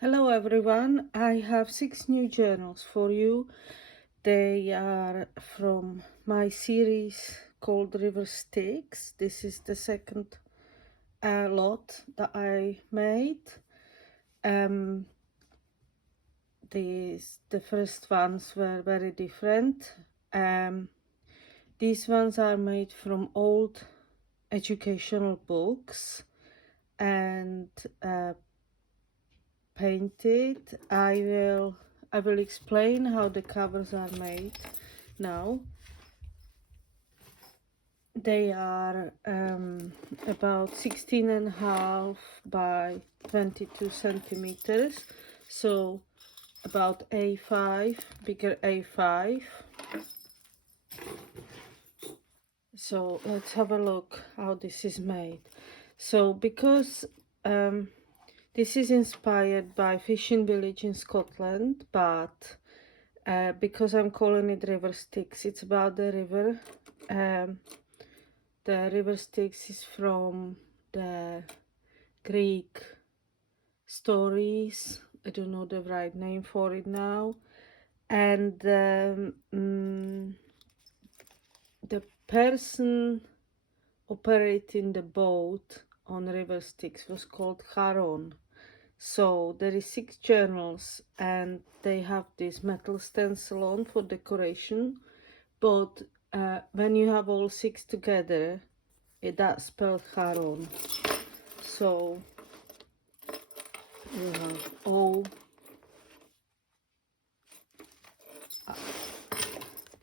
Hello everyone, I have 6 new journals for you. They are from my series called River Styx. This is the second lot that I made. The first ones were very different. These ones are made from old educational books and painted. I will explain how the covers are made now. They are about 16.5 by 22 centimeters, so about A5, bigger A5. So let's have a look how this is made. So because this is inspired by fishing village in Scotland, but because I'm calling it River Styx, it's about the river. The river Styx is from the Greek stories. I don't know the right name for it now. And the person operating the boat on River Styx was called CHARON. So there is 6 journals and they have this metal stencil on for decoration, but when you have all 6 together, that's spelled CHARON. So you have O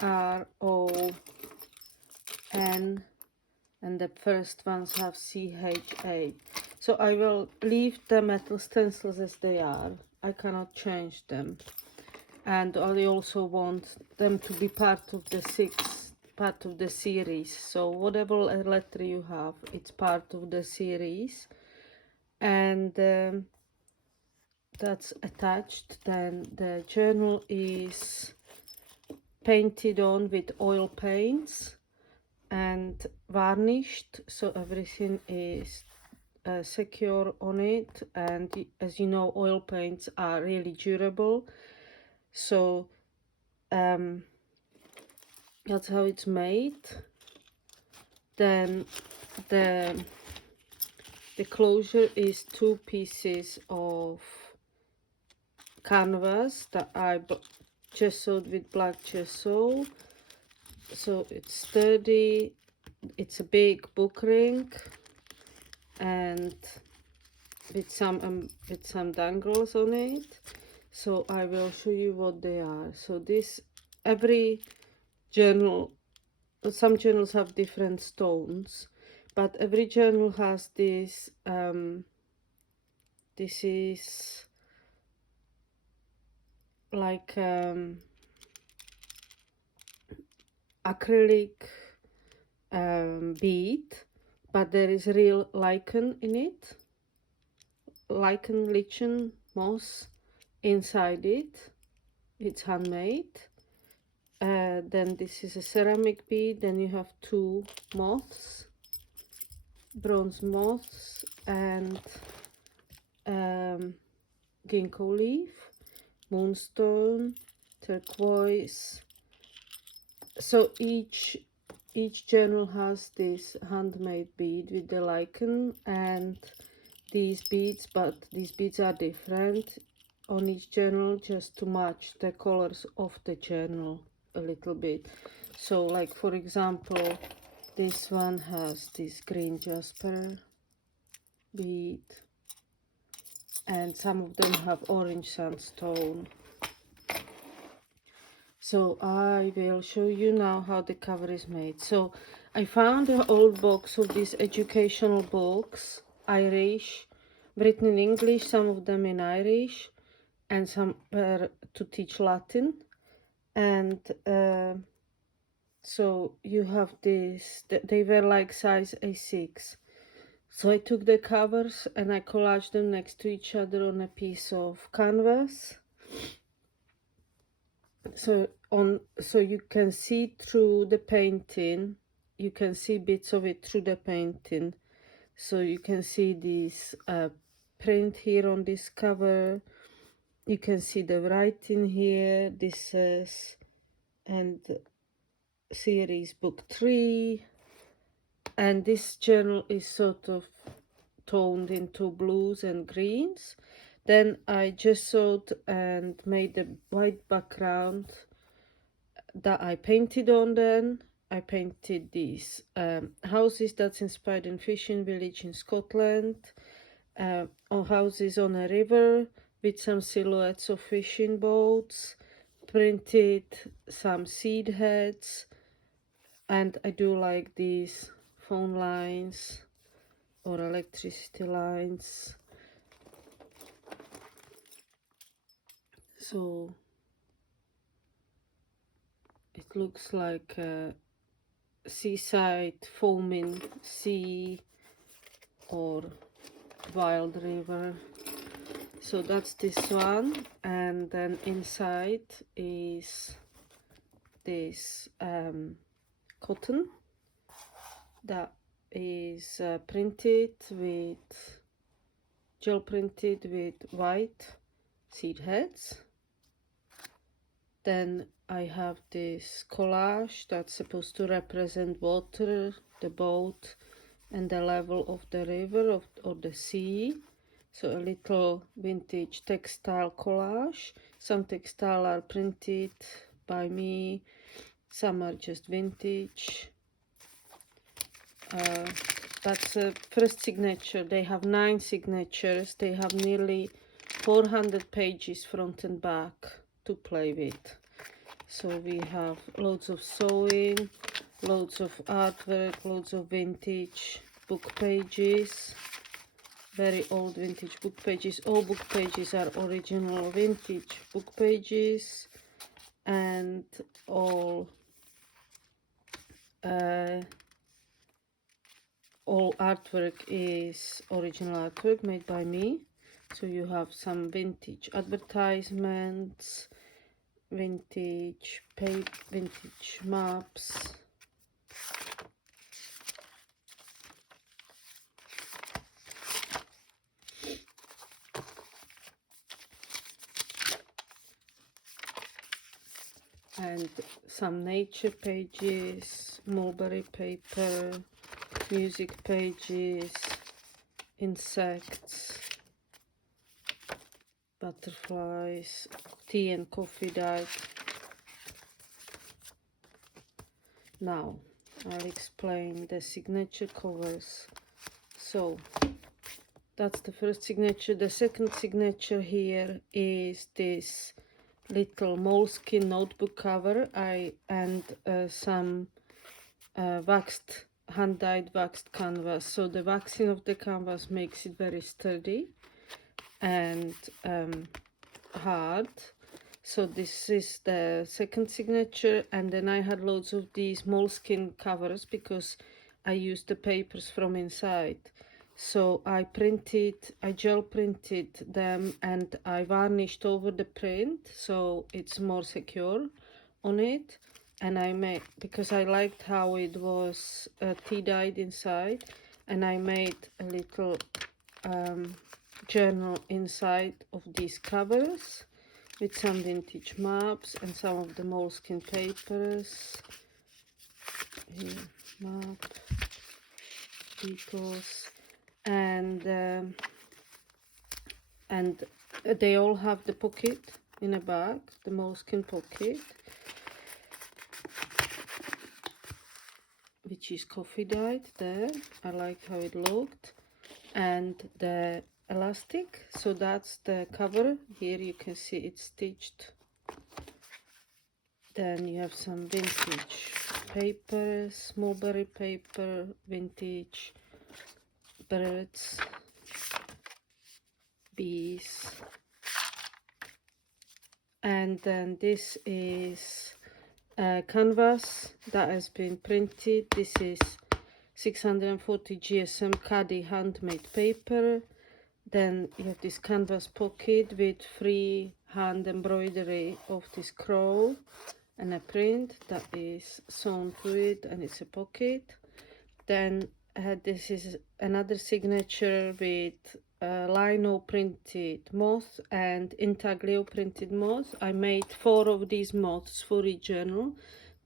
R O N, and the first ones have CHA. So I will leave the metal stencils as they are. I cannot change them. And I also want them to be part of the series. So whatever letter you have, it's part of the series. And that's attached. Then the journal is painted on with oil paints and varnished, so everything is secure on it. And as you know, oil paints are really durable, so that's how it's made. Then the closure is 2 pieces of canvas that I gessoed with black gesso, so it's sturdy. It's a big book ring and with some dangles on it. So I will show you what they are. So this, every journal, some journals have different stones, but every journal has this. This is like acrylic bead, but there is real lichen in it, lichen moss inside it. It's handmade. Then this is a ceramic bead. Then you have 2 moths, bronze moths, and ginkgo leaf, moonstone, turquoise. So each journal has this handmade bead with the lichen and these beads, but these beads are different on each journal just to match the colors of the journal a little bit. So like for example, this one has this green jasper bead, and some of them have orange sandstone. So I will show you now how the cover is made. So I found an old box of these educational books, Irish, written in English, some of them in Irish, and some were to teach Latin. And so you have this, they were like size A6. So I took the covers and I collaged them next to each other on a piece of canvas. So you can see through the painting, you can see bits of it through the painting. So you can see this print here on this cover. You can see the writing here. This says, and series book 3, and this journal is sort of toned into blues and greens. Then I just sewed and made a white background that I painted on. Then I painted these houses that's inspired in fishing village in Scotland, on houses on a river with some silhouettes of fishing boats, printed some seed heads, and I do like these phone lines or electricity lines. So it looks like a seaside foaming sea or wild river. So that's this one, and then inside is this cotton that is printed with gel printed with white seed heads. Then I have this collage that's supposed to represent water, the boat, and the level of the river or the sea. So a little vintage textile collage. Some textile are printed by me, some are just vintage. That's a first signature. They have 9 signatures. They have nearly 400 pages front and back to play with. So we have loads of sewing, loads of artwork, loads of vintage book pages, very old vintage book pages. All book pages are original vintage book pages, and all artwork is original artwork made by me. So you have some vintage advertisements, vintage vintage maps, and some nature pages, mulberry paper, music pages, insects, butterflies, tea and coffee dyed. Now I'll explain the signature covers. So that's the first signature. The second signature here is this little moleskin notebook cover. And some waxed, hand-dyed waxed canvas. So the waxing of the canvas makes it very sturdy and hard. So this is the second signature, and then I had loads of these moleskin covers because I used the papers from inside. So I gel printed them, and I varnished over the print so it's more secure on it. And I made, because I liked how it was tea dyed inside, and I made a little journal inside of these covers with some vintage maps and some of the moleskin papers. Here, map, beetles, and they all have the pocket in the back, the moleskin pocket, which is coffee dyed there. I liked how it looked. And the elastic, so that's the cover. Here you can see it's stitched. Then you have some vintage papers, mulberry paper, vintage birds, bees, and then this is a canvas that has been printed. This is 640 GSM Caddy handmade paper. Then you have this canvas pocket with free hand embroidery of this crow and a print that is sewn to it, and it's a pocket. Then this is another signature with lino printed moth and intaglio printed moth. I made 4 of these moths for each journal.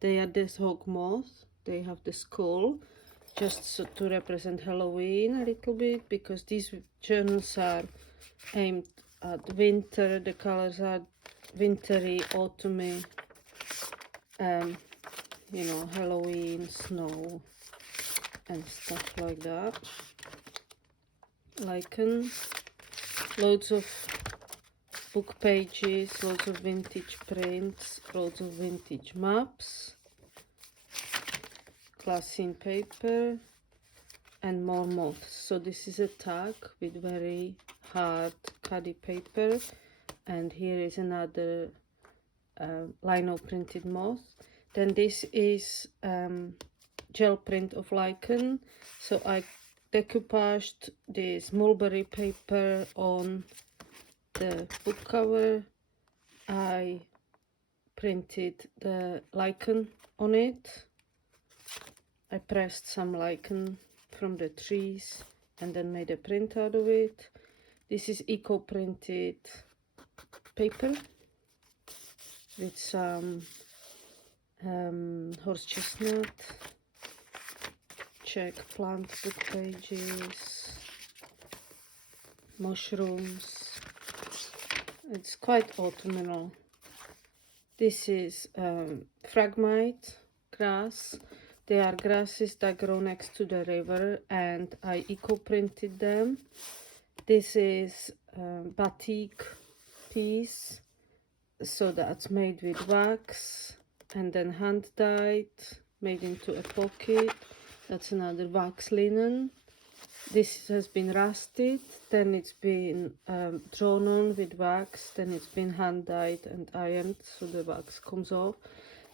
They are this hog moth. They have the skull, just so to represent Halloween a little bit, because these journals are aimed at winter. The colors are wintry, autumny, you know, Halloween, snow, and stuff like that. Lichen, loads of book pages, loads of vintage prints, loads of vintage maps, glassine paper, and more moths. So this is a tag with very hard cadi paper, and here is another lino printed moth. Then this is gel print of lichen. So I decoupaged this mulberry paper on the book cover. I printed the lichen on it. I pressed some lichen from the trees and then made a print out of it. This is eco printed paper with some horse chestnut, Czech plant book pages, mushrooms. It's quite autumnal. This is phragmite grass. They are grasses that grow next to the river, and I eco-printed them. This is batik piece, so that's made with wax and then hand dyed, made into a pocket. That's another wax linen. This has been rusted, then it's been drawn on with wax, then it's been hand dyed and ironed so the wax comes off,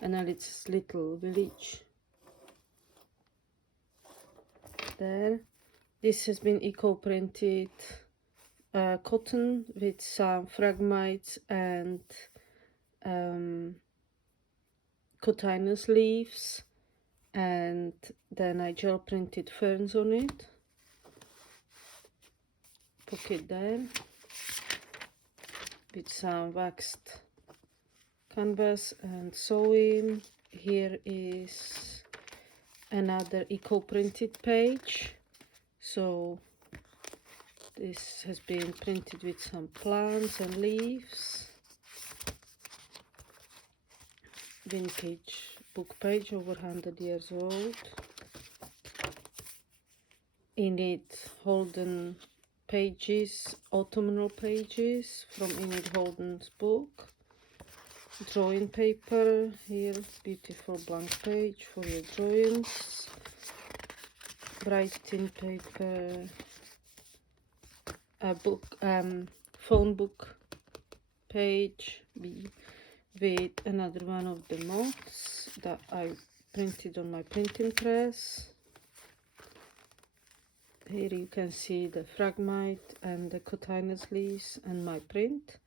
and then it's little village there. This has been eco-printed cotton with some phragmites and cotinus leaves, and then I gel printed ferns on it. Pocket there with some waxed canvas and sewing. Here is another eco-printed page. So this has been printed with some plants and leaves. Vintage book page, over 100 years old. In it, Holden pages, autumnal pages from Enid Holden's book. Drawing paper, here, beautiful blank page for your drawings. Bright tin paper, a book, phone book page with another one of the moths that I printed on my printing press. Here you can see the phragmite and the cotinus leaves and my print.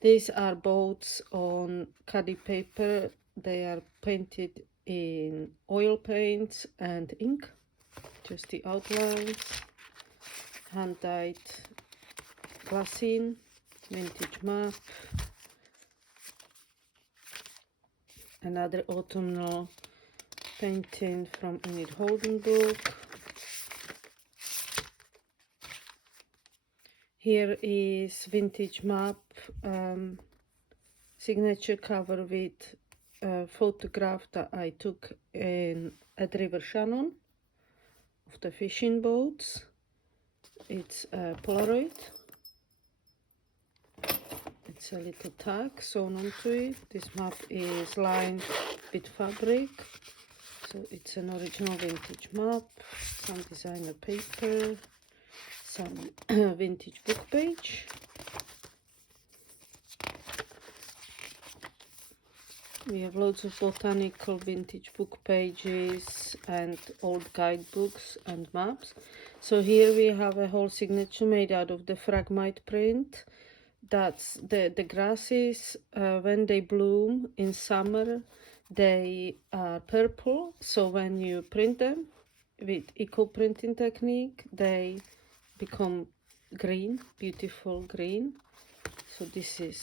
These are boats on cadi paper. They are painted in oil paints and ink, just the outlines. Hand dyed glassine, vintage map. Another autumnal painting from Enid Holden book. Here is vintage map, signature cover with a photograph that I took at River Shannon of the fishing boats. It's a Polaroid. It's a little tag sewn onto it. This map is lined with fabric, so it's an original vintage map, some designer paper, some vintage book page. We have loads of botanical vintage book pages and old guidebooks and maps. So here we have a whole signature made out of the phragmite print. That's the grasses, when they bloom in summer, they are purple. So when you print them with eco printing technique, they become green, beautiful green. So this is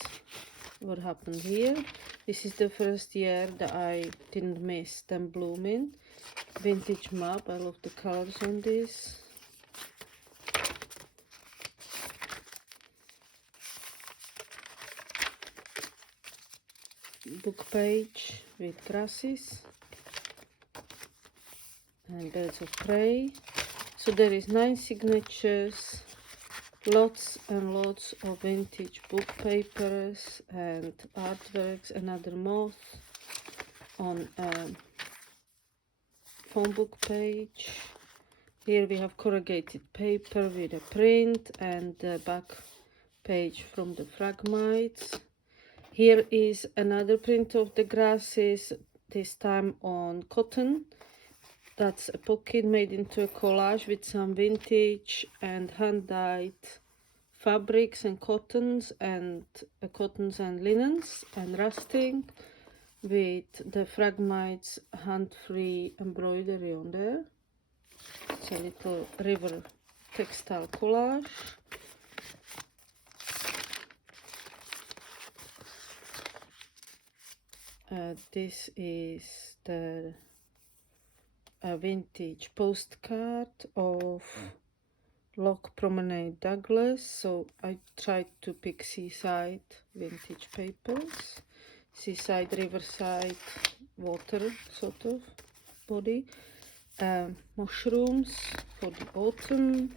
what happened here. This is the first year that I didn't miss them blooming. Vintage map, I love the colors on this. Book page with grasses and birds of prey. So there is 9 signatures, lots and lots of vintage book papers and artworks, another moth on a phone book page. Here we have corrugated paper with a print and the back page from the Fragmites. Here is another print of the grasses, this time on cotton. That's a pocket made into a collage with some vintage and hand-dyed fabrics and cottons and linens and rusting with the Fragmites hand-free embroidery on there. It's a little river textile collage. This is the vintage postcard of Loch Promenade Douglas. So I tried to pick seaside vintage papers, seaside, riverside, water sort of body. Mushrooms for the autumn.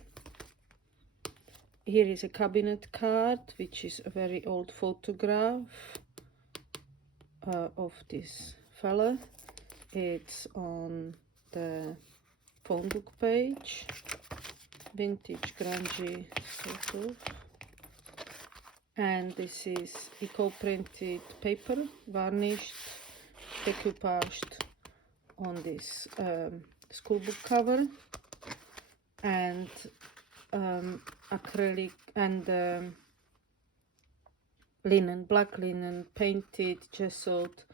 Here is a cabinet card, which is a very old photograph of this fella. It's on the phone book page, vintage grungy sort of. And this is eco-printed paper, varnished, decoupaged on this schoolbook cover, and acrylic and linen, black linen, painted, gessoed,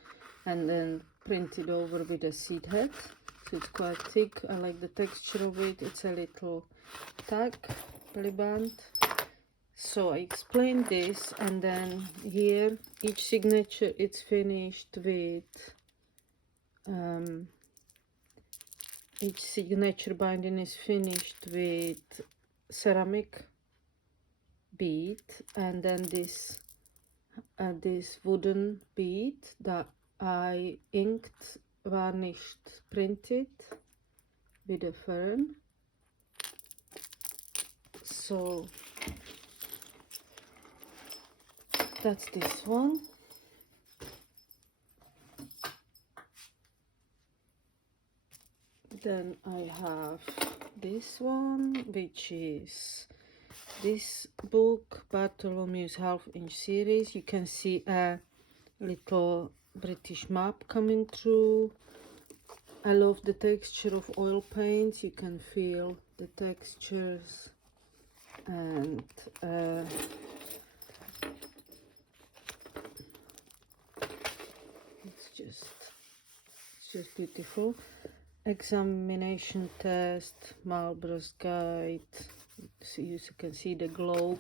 and then printed over with a seed head. So it's quite thick. I like the texture of it. It's a little tag, belly band. So I explained this, and then here each signature it's finished with each signature binding is finished with ceramic bead, and then this wooden bead that I inked, varnished, printed with a fern. So that's this one. Then I have this one, which is this book, Bartholomew's half-inch series. You can see a little British map coming through. I love the texture of oil paints. You can feel the textures, and it's just beautiful. Examination test, Marlborough's guide. So you can see the globe.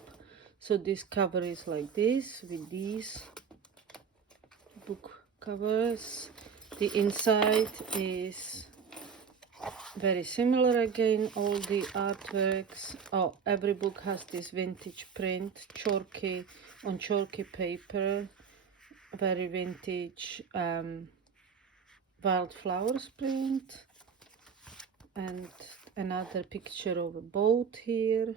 So this cover is like this with these book covers. The inside is very similar again. All the artworks. Oh, every book has this vintage print, chalky on chalky paper, very vintage wildflowers print. And another picture of a boat here.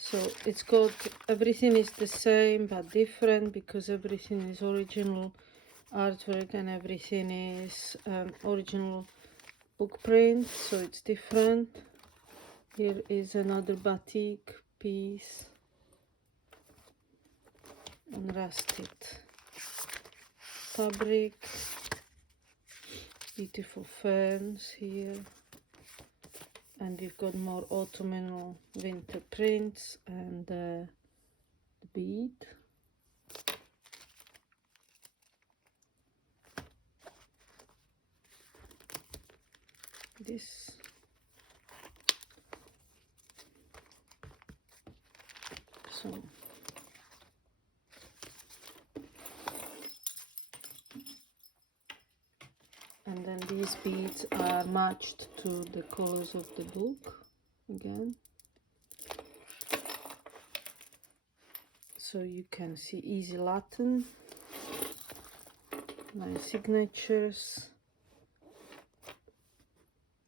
So it's got, everything is the same but different, because everything is original artwork and everything is original book print, so it's different. Here is another batik piece on rusted fabric. Beautiful ferns here, and we've got more autumnal winter prints and the bead. This So and then these beads are matched to the colors of the book again, so you can see easy Latin, my signatures,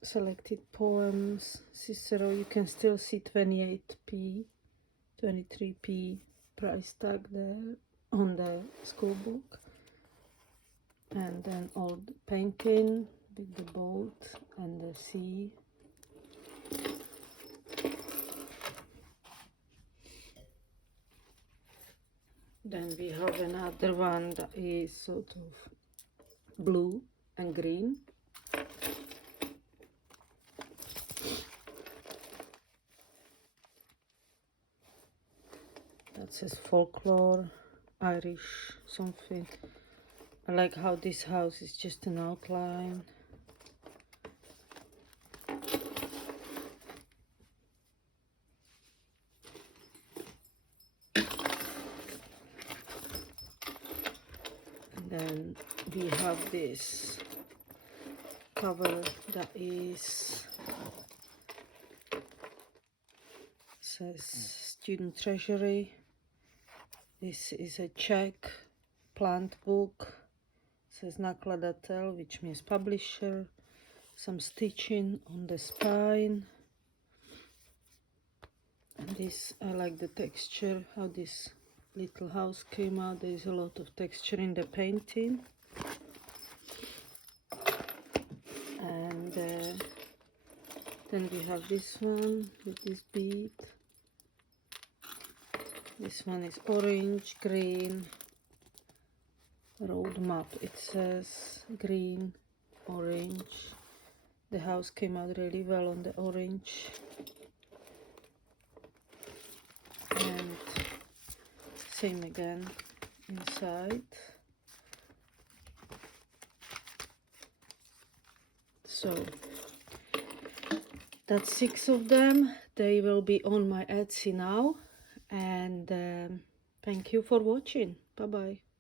selected poems, Cicero. You can still see 28p, 23p price tag there on the school book. And then old painting with the boat and the sea. Then we have another one that is sort of blue and green. That says folklore, Irish something. I like how this house is just an outline. And then we have this cover that is says Student Treasury. This is a Czech plant book. It says nakladatel, which means publisher. Some stitching on the spine. And this, I like the texture, how this little house came out. There is a lot of texture in the painting. And then we have this one with this bead. This one is orange, green, road map. It says green, orange. The house came out really well on the orange. And same again inside. So that's 6 of them. They will be on my Etsy now. And thank you for watching. Bye bye.